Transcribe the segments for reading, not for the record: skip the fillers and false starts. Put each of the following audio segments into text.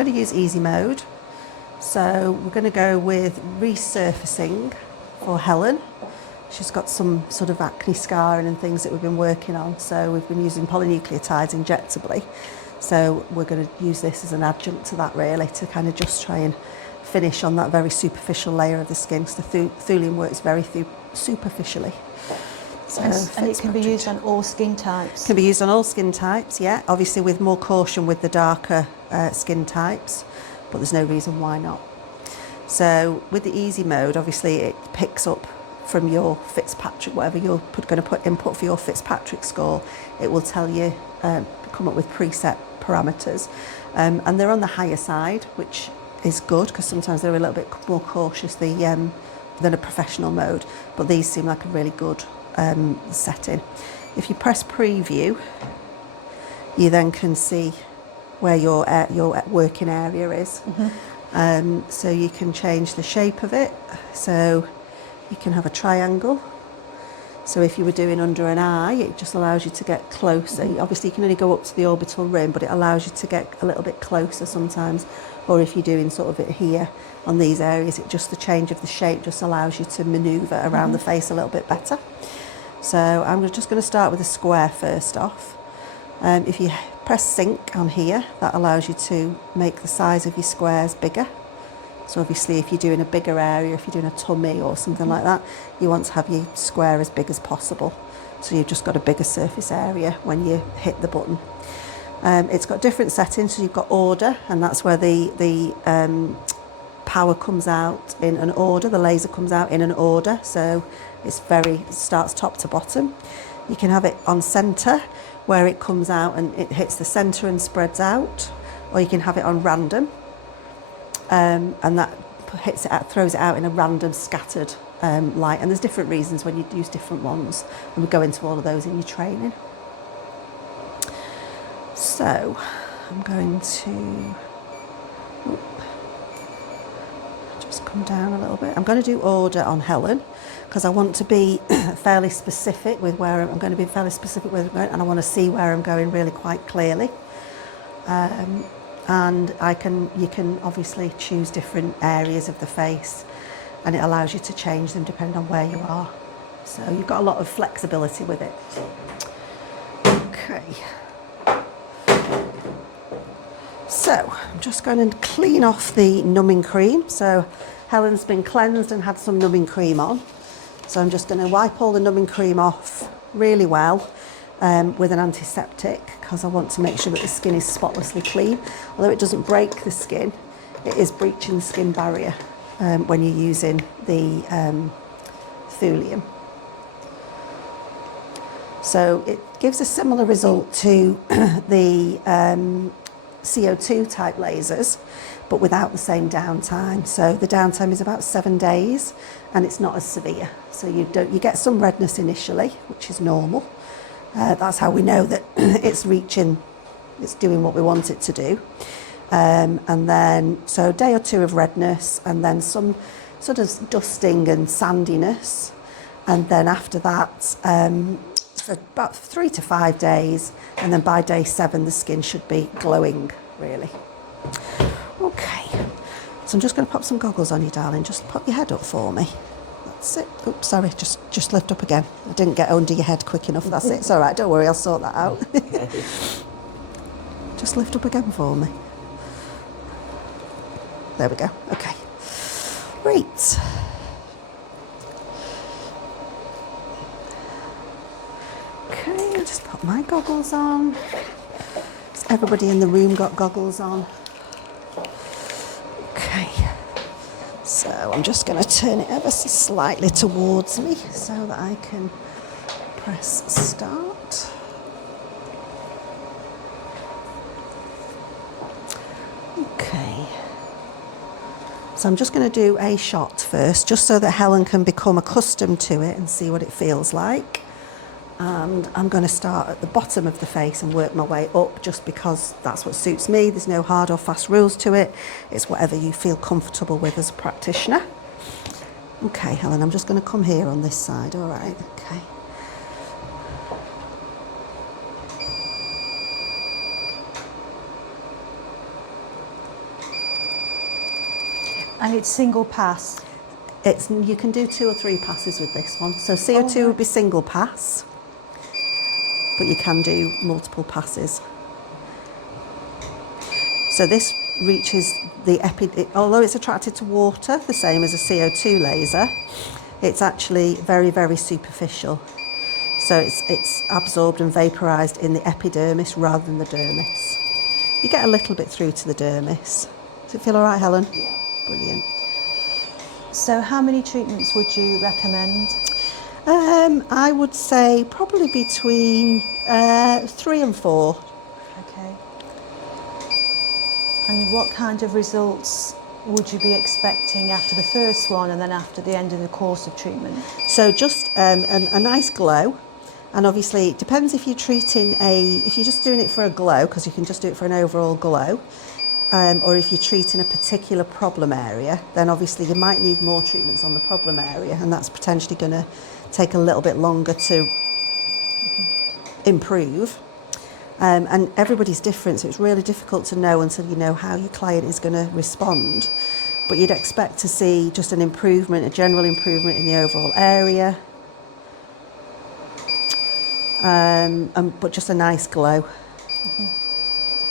going to use easy mode. So we're going to go with resurfacing for Helen. She's got some sort of acne scarring and things that we've been working on. So we've been using polynucleotides injectably. So we're going to use this as an adjunct to that, really, to kind of just try and finish on that very superficial layer of the skin, because the thulium works very superficially. So and it can be used on all skin types? Can be used on all skin types, yeah. Obviously with more caution with the darker skin types, but there's no reason why not. So with the easy mode, obviously it picks up from your Fitzpatrick, whatever you're going to put input for your Fitzpatrick score, it will tell you, come up with preset parameters. And they're on the higher side, which is good, because sometimes they're a little bit more cautious than a professional mode, but these seem like a really good setting. If you press preview, you then can see where your working area is. So you can change the shape of it. So you can have a triangle. So if you were doing under an eye, it just allows you to get closer. Obviously you can only go up to the orbital rim, but it allows you to get a little bit closer sometimes. Or if you're doing sort of it here on these areas, the change of the shape just allows you to manoeuvre around the face a little bit better. So I'm just going to start with a square first off. If you press sync on here, that allows you to make the size of your squares bigger. So obviously if you're doing a bigger area, if you're doing a tummy or something like that, you want to have your square as big as possible. So you've just got a bigger surface area when you hit the button. It's got different settings. So you've got order, and that's where the power comes out in an order. The laser comes out in an order. So it starts top to bottom. You can have it on center, where it comes out and it hits the center and spreads out, or you can have it on random. And that throws it out in a random scattered light. And there's different reasons when you use different ones, and we go into all of those in your training. So I'm going to just come down a little bit. I'm going to do order on Helen, because I want to be fairly specific with where I'm going, and I want to see where I'm going really quite clearly. And you can obviously choose different areas of the face, and it allows you to change them depending on where you are. So you've got a lot of flexibility with it. Okay. So I'm just going to clean off the numbing cream. So Helen's been cleansed and had some numbing cream on. So I'm just going to wipe all the numbing cream off really well with an antiseptic, because I want to make sure that the skin is spotlessly clean. Although it doesn't break the skin, it is breaching the skin barrier when you're using the thulium. So it gives a similar result to the CO2 type lasers, but without the same downtime. So the downtime is about 7 days, and it's not as severe. So you get some redness initially, which is normal. That's how we know that it's doing what we want it to do. And then, so a day or two of redness, and then some sort of dusting and sandiness. And then after that, for about 3 to 5 days, and then by day 7, the skin should be glowing, really. Okay, so I'm just going to pop some goggles on you, darling. Just pop your head up for me. That's it. Oops, sorry, just lift up again. I didn't get under your head quick enough. That's it. It's all right, don't worry, I'll sort that out. Just lift up again for me. There we go. Okay. Great. Okay, I'll just put my goggles on. Has everybody in the room got goggles on? Okay. So I'm just going to turn it ever so slightly towards me so that I can press start. Okay. So I'm just going to do a shot first, just so that Helen can become accustomed to it and see what it feels like. And I'm going to start at the bottom of the face and work my way up, just because that's what suits me. There's no hard or fast rules to it. It's whatever you feel comfortable with as a practitioner. Okay, Helen, I'm just going to come here on this side, all right? Okay. And it's single pass? You can do 2 or 3 passes with this one. So CO2 would be single pass, but you can do multiple passes. So this reaches the although it's attracted to water, the same as a CO2 laser, it's actually very, very superficial. So it's absorbed and vaporised in the epidermis rather than the dermis. You get a little bit through to the dermis. Does it feel all right, Helen? Yeah. Brilliant. So how many treatments would you recommend? I would say probably between 3 and 4. Okay. And what kind of results would you be expecting after the first one and then after the end of the course of treatment? So just a nice glow, and obviously it depends if you're treating if you're just doing it for a glow, because you can just do it for an overall glow, or if you're treating a particular problem area, then obviously you might need more treatments on the problem area, and that's potentially going to take a little bit longer to improve. And everybody's different, so it's really difficult to know until you know how your client is going to respond. But you'd expect to see just an improvement, a general improvement in the overall area, but just a nice glow.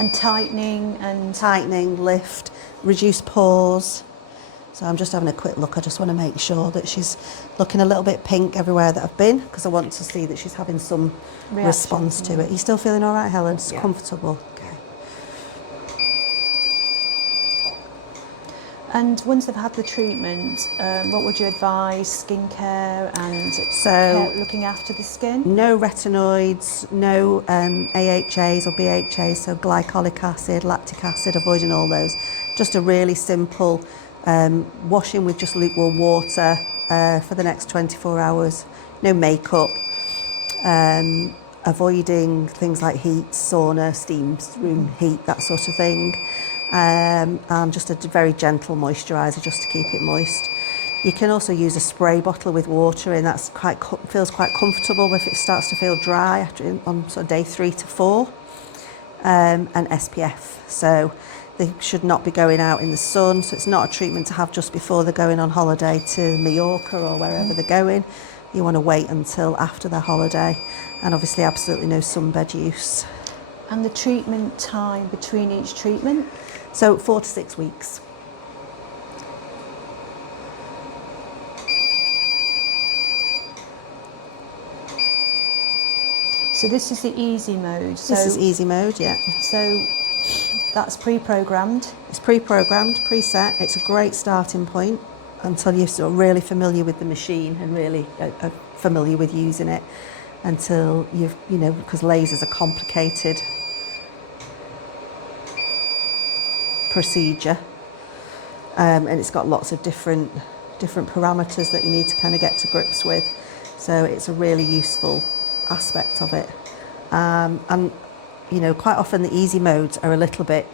And tightening and... Tightening, lift, reduce pores. So I'm just having a quick look. I just want to make sure that she's looking a little bit pink everywhere that I've been, because I want to see that she's having some response to it. Are you still feeling all right, Helen? It's comfortable? Okay. And once they've had the treatment, what would you advise? Skincare and looking after the skin? No retinoids, no AHAs or BHAs, so glycolic acid, lactic acid, avoiding all those. Just a really simple washing with just lukewarm water for the next 24 hours. No makeup. Avoiding things like heat, sauna, steam, room heat, that sort of thing. And just a very gentle moisturiser just to keep it moist. You can also use a spray bottle with water in. That's feels quite comfortable if it starts to feel dry on sort of day 3 to 4. And SPF. So they should not be going out in the sun. So it's not a treatment to have just before they're going on holiday to Mallorca or wherever they're going. You want to wait until after their holiday. And obviously absolutely no sunbed use. And the treatment time between each treatment? So 4 to 6 weeks. So this is the easy mode. This is easy mode, yeah. So that's pre-programmed? It's pre-programmed, preset. It's a great starting point until you're sort of really familiar with the machine and really familiar with using it, until because lasers are complicated procedure, and it's got lots of different parameters that you need to kind of get to grips with. So it's a really useful aspect of it, and quite often the easy modes are a little bit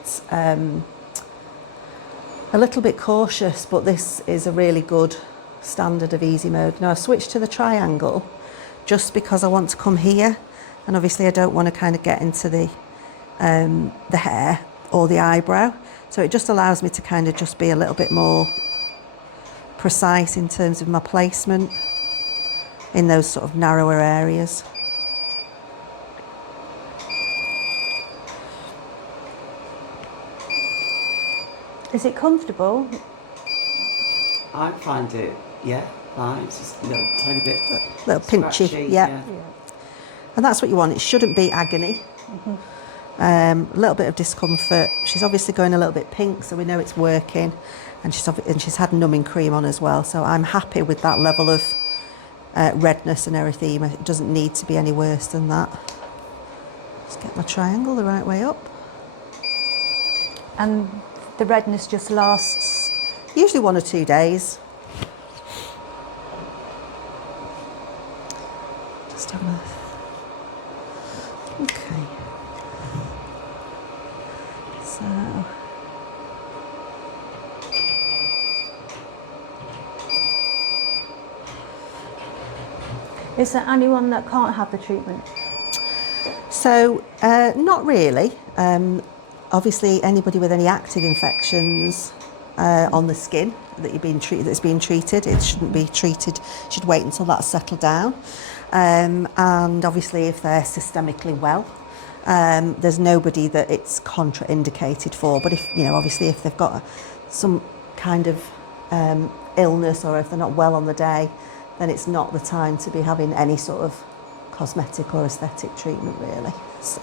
cautious, but this is a really good standard of easy mode. Now I switched to the triangle just because I want to come here, and obviously I don't want to kind of get into the hair or the eyebrow. So it just allows me to kind of just be a little bit more precise in terms of my placement in those sort of narrower areas. Is it comfortable? I find it, fine. It's just a little tiny bit little pinchy, scratchy, yeah. And that's what you want. It shouldn't be agony. A little bit of discomfort. She's obviously going a little bit pink, so we know it's working, and she's had numbing cream on as well. So I'm happy with that level of redness and erythema. It doesn't need to be any worse than that. Just get my triangle the right way up. And the redness just lasts? Usually 1 or 2 days. Just have a... Okay. So... Is there anyone that can't have the treatment? So, not really. Obviously, anybody with any active infections on the skin that that's being treated. It shouldn't be treated. Should wait until that's settled down. And obviously, if they're systemically well, there's nobody that it's contraindicated for. But if obviously, if they've got some kind of illness, or if they're not well on the day, then it's not the time to be having any sort of cosmetic or aesthetic treatment, really. So,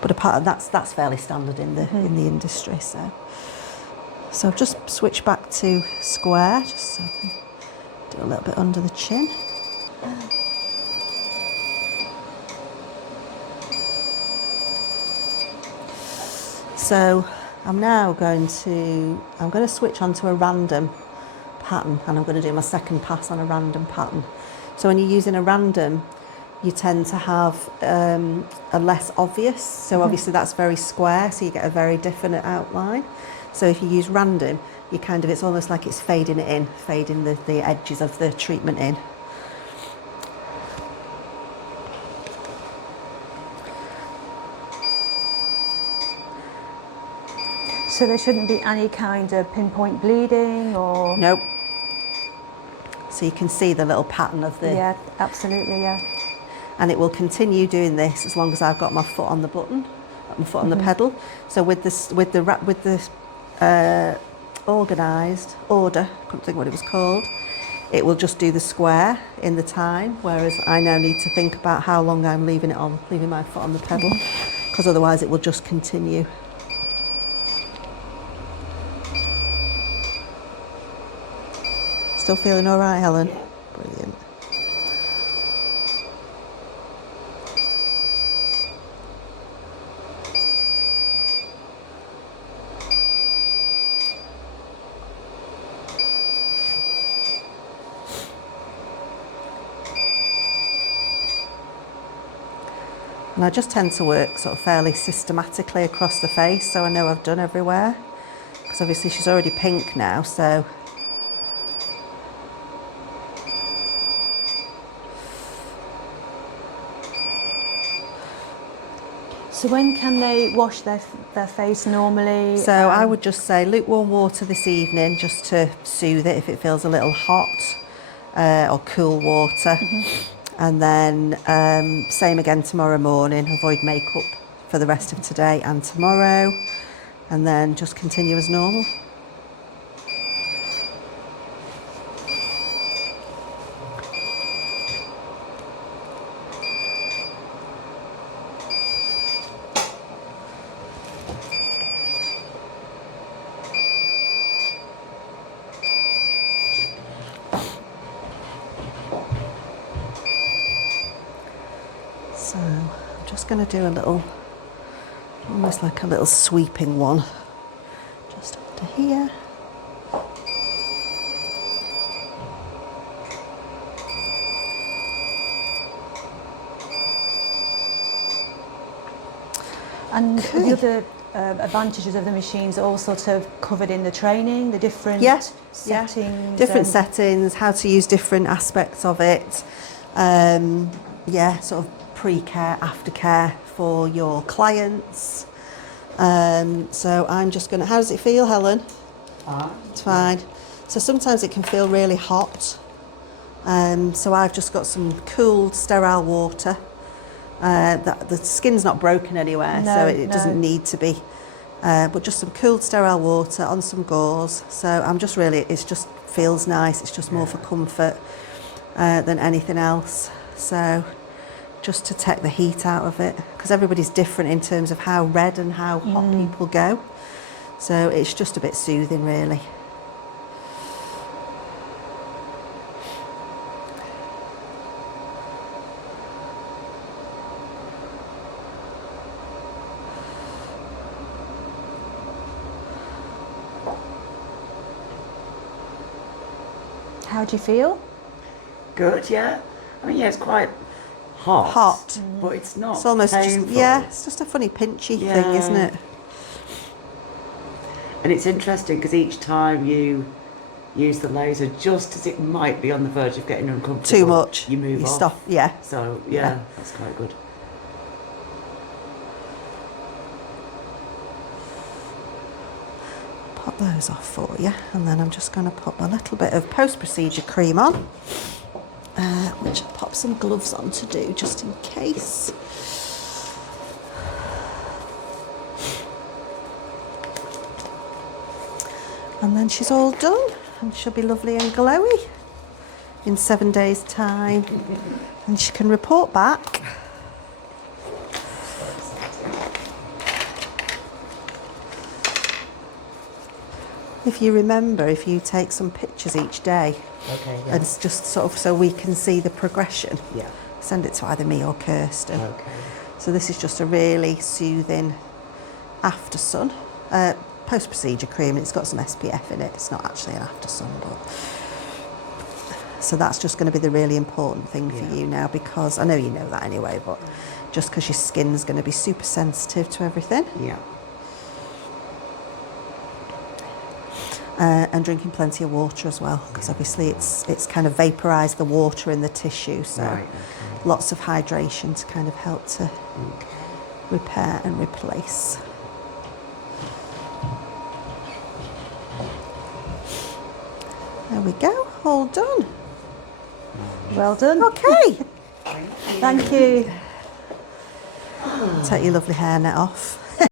but apart of that's fairly standard in the industry. So I've just switched back to square, just so I can do a little bit under the chin. So I'm now going to switch onto a random pattern, and I'm going to do my second pass on a random pattern. So when you're using a random, you tend to have a less obvious. So obviously that's very square, so you get a very definite outline. So if you use random, it's almost like it's fading it in, fading the edges of the treatment in. So there shouldn't be any kind of pinpoint bleeding or... Nope. So you can see the little pattern of the... Yeah, absolutely, yeah. And it will continue doing this as long as I've got my foot on the button, my foot on the pedal. So with the organised order, I couldn't think what it was called, it will just do the square in the time, whereas I now need to think about how long I'm leaving my foot on the pedal, because otherwise it will just continue. Still feeling all right, Helen? Yeah. Brilliant. And I just tend to work sort of fairly systematically across the face, so I know I've done everywhere. Because obviously she's already pink now, so... So when can they wash their face normally? So I would just say lukewarm water this evening, just to soothe it if it feels a little hot, or cool water. And then same again tomorrow morning. Avoid makeup for the rest of today and tomorrow, and then just continue as normal. So I'm just going to do a little, almost like a little sweeping one, just under here. And Okay. the other advantages of the machines are all sort of covered in the training, the different settings. Different settings, how to use different aspects of it. Sort of pre-care, aftercare for your clients. So I'm just going to, how does it feel, Helen? It's fine. So sometimes it can feel really hot. So I've just got some cooled sterile water. The skin's not broken anywhere, so it doesn't need to be. But just some cooled sterile water on some gauze. So I'm just really, it just feels nice. It's just more for comfort than anything else. So just to take the heat out of it, because everybody's different in terms of how red and how hot people go. So it's just a bit soothing, really. How do you feel? Good, yeah. I mean, yeah, it's quite hot. But it's not It's almost painful. it's just a funny pinchy thing, isn't it? And it's interesting because each time you use the laser, just as it might be on the verge of getting uncomfortable, Too much. you move off. Stop. Yeah. So Yeah. that's quite good. Pop those off for you, and then I'm just going to put a little bit of post-procedure cream on, which I'll pop some gloves on to do just in case. And then she's all done, and she'll be lovely and glowy in 7 days' time, and she can report back. If you remember, if you take some pictures each day, Okay. Yeah. and it's just sort of so we can see the progression, Yeah. send it to either me or Kirsten. Okay. So So this is just a really soothing after sun post-procedure cream. It's got some SPF in it. It's not actually an after sun, but so that's just going to be the really important thing for Yeah. you now, because I know you know that anyway, but just because your skin's going to be super sensitive to everything. Yeah. And drinking plenty of water as well, because obviously it's kind of vaporised the water in the tissue, so Right. Okay. lots of hydration to kind of help to Okay. repair and replace. There we go, all done. Well done. Okay, Thank you. take your lovely hairnet off.